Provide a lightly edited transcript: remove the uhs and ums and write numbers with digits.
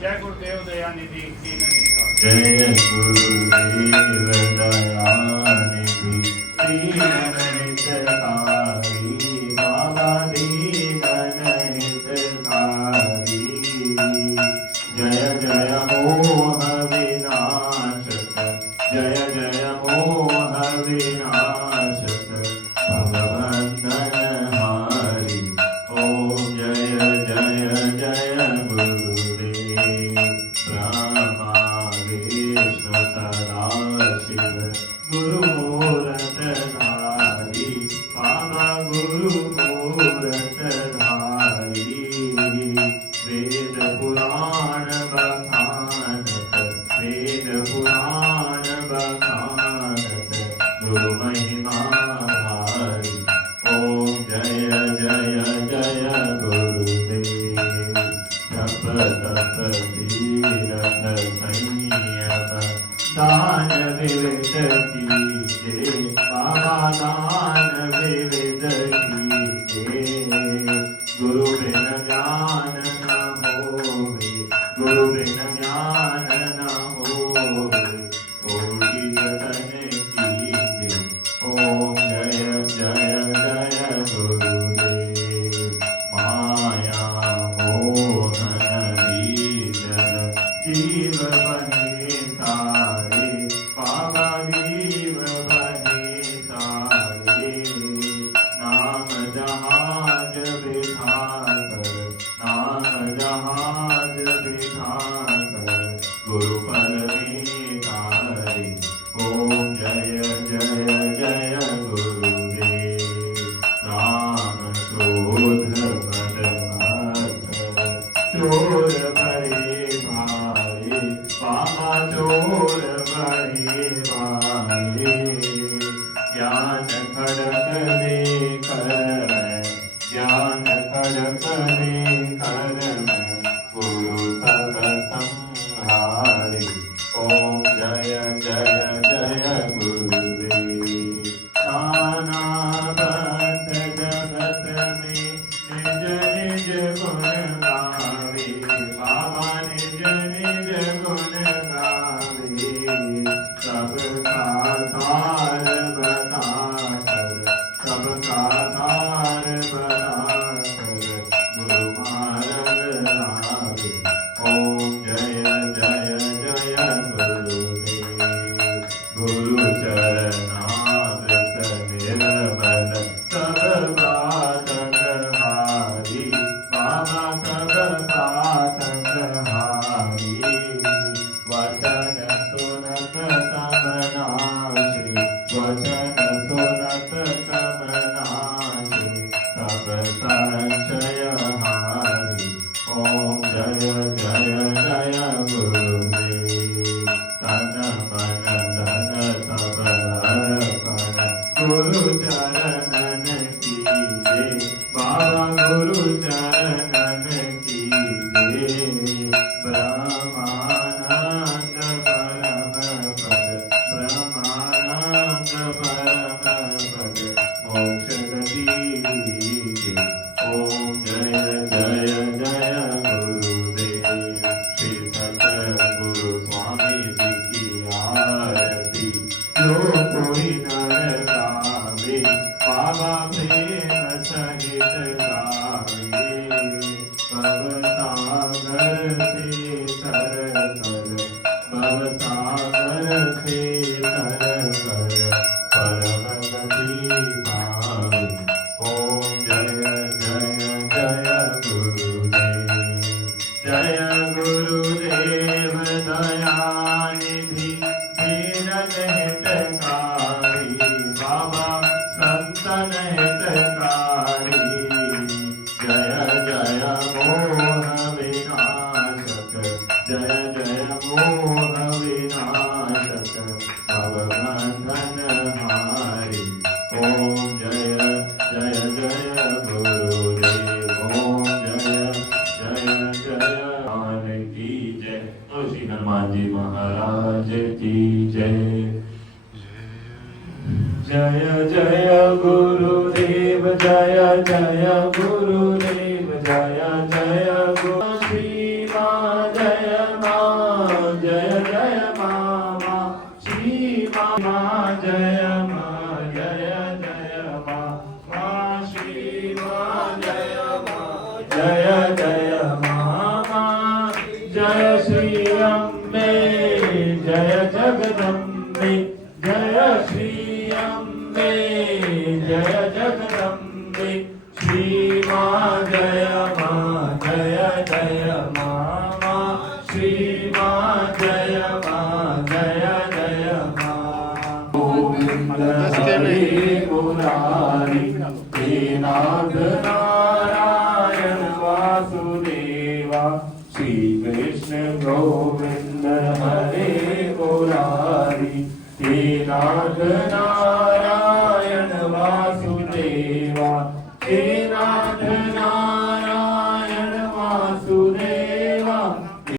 जय गुरुदेव दयानिधि दीन निद्रा। जय गुरुदेव दयानिधि दीन हितकारी बाबा दीन हितकारी। जय जय मोह विनाशक जय जय मोह विनाशक भगवंदन हारी। ओम जय जय जय गुरुदेव ब्रह्मा विष्णु सदा शिव गुरुमूरत धारी बाबा गुरुमूरत धारी। वेद पुराण बखानत वेद पुराण बखानत गुरु महिमा भारी। ओम जय जय जय गुरुदेव जप तप तीरथ संयम दान विविध कीजे बाबा दान विविध कीजे। गुरु बिन ज्ञान न होवे गुरु बिन ज्ञान न होवे कोटि जतन कीजे। ओम जय जय जय गुरुदेव माया मोहन बीजन जीव बने सारे बाबा जीव बने सारे। नाम जहाज बिठाकर नाम जहाज बिठाकर गुरु पद में तारे। ओम जय जय जय गुरुदेव राम क्रोध मद मत्सर चोर बड़े भाई बाबा चोर बड़े भाई। ज्ञान खड़क दे कर मैं ज्ञान खड़क दे कर मैं गुरु सब संहारी। ओम जय जय जय गुरुदेव नाना पंथ जगत में निज निज गुण गावे बाबा निज निज गुण गावे। सबका सार बताकर सबका सार बताकर गुरु मार्ग लावे। ओम जय जय जय गुरुदेव गुरु चरणामृत निर्मल सब बातक हारी बाबा सब बातक हारी। वचन सुनत तमनाशी वचन सुनत तमनाशी सब संशय हारी। ओम जय जय जय गुरुदेव तन मन धन सब अर्पण गुरु चरणन कीजे बाबा गुरु चरणन कीजे। ब्रह्मानंद परम पद ब्रह्मानंद परम पद मोक्ष गति दीजे। ओम जय जय जय गुरुदेव श्री सतगुरु स्वामी जी की आरती। जो कोई नर गावे बाबा प्रेम सहित गावे। भवसागर से तर कर भवसागर से तर कर परम गति पावे। ओम जय जय जय गुरुदेव जय गुरुदेव दयानिधि दीन हितकारी बाबा संतन हितकारी। जय जय मोह विनाशक जय जय मोह विनाशक भगवंदन हारी। ओम जय जय जय गुरुदेव ओम जय जय जय मान की जय। श्री हनुमान जी महाराज की जय। जय जय गुरुदेव जय जय गुरुदेव जय जय गुरु श्री जय માં જય માં જય જય માં શ્રી માં જય જય માં જય શ્રી અંબે જય જગદંબે જય શ્રી અંબે જય જગદંબે શ્રી માં જય જય માં શ્રી માં જય જય માં ગોવિંદ હરે મુરારી હે નાથ નારાયણ વાસુદેવા શ્રી કૃષ્ણ ગોવિંદ હરે મુરારી હે નાથ નારાયણ